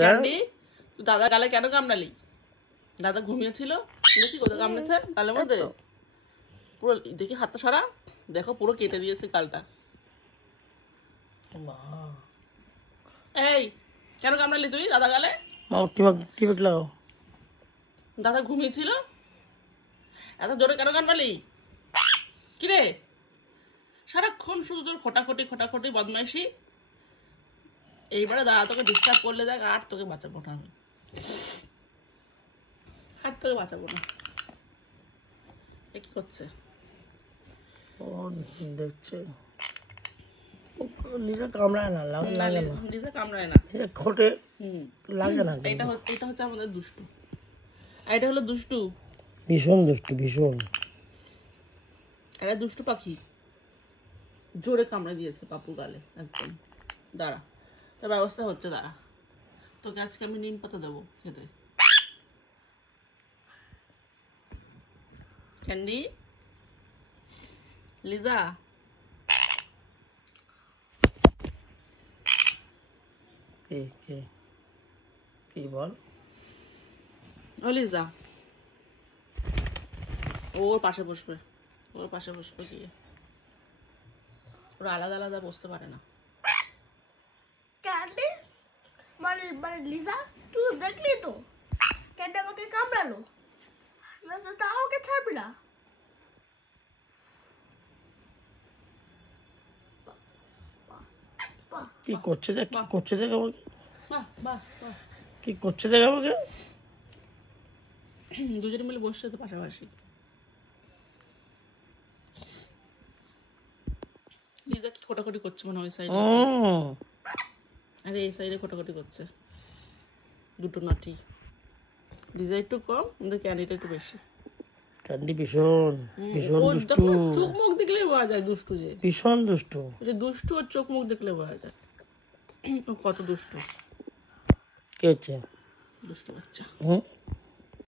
Candy তুই দাদা গালে কেন কামড়ালি? দাদা ঘুমিয়েছিল, দেখি কোথায় কামড়েছে গালের মধ্যে। পুরো দেখি হাতটা সরা, দেখো পুরো কেটে দিয়েছে গালটা। এই কেন কামড়ালি তুই দাদা গালে? দাদা ঘুমিয়েছিল, এত জোরে কেন কামড়ালি? কিরে সারাক্ষণ শুধু তোর খোটাখটি বদমাইশি। এইবারে দাদা তোকে ডিস্টার্ব করলে দেখ আর তোকে বাঁচাবো না আমি, আর তোকে বাঁচাবো না। এ কি করছে? দেখছে নিজে কামড়ায় না, লাগে না, নিজে কামড়ায় না, খোটে লাগে না। এটা হচ্ছে আমাদের দুষ্টু, এটা হলো দুষ্টু, ভীষণ দুষ্টু, ভীষণ। এটা দুষ্টু পাখি, জোরে কামড়ে দিয়েছে পাপু গালে একদম। দাঁড়া, তার ব্যবস্থা হচ্ছে, দাঁড়া। তোকে আজকে আমি নিম পাতা দেবো খেতে। ক্যান্ডি, লিজা, কি বল? ও লিজা, ওর পাশে বসবে, ওর পাশে বসবে গিয়ে। ওরা আলাদা আলাদা বসতে পারে না। ক্যান্ডি মানে লিজা, তুই দেখলি তো ক্যান্ডি আমাকে কামড়ালো, তাও ওকে ছাড়বি না? কি করছে দেখ, কি করছে দেখ আমাকে, বাহ বাহ বাহ, কি করছে দেখ আমাকে। দুজনে মিলে বসছে তো পাশাপাশি। লিজা কি খোটাখটি করছে মনে হয় ওই সাইডে, আরে এই সাইডে খোটাখটি করছে দুটো নাটি। লিজা একটু কম, আমাদের ক্যান্ডিটা একটু বেশি। ক্যান্ডি ভীষণ ভীষণ দুষ্টু, চোখ মুখ দেখলে বোঝা যায় দুষ্টু, যে ভীষণ দুষ্টু। দুষ্টু ওর চোখ মুখ দেখলে বোঝা যায় ও কত দুষ্টু। কে হচ্ছে দুষ্টু বাচ্চা।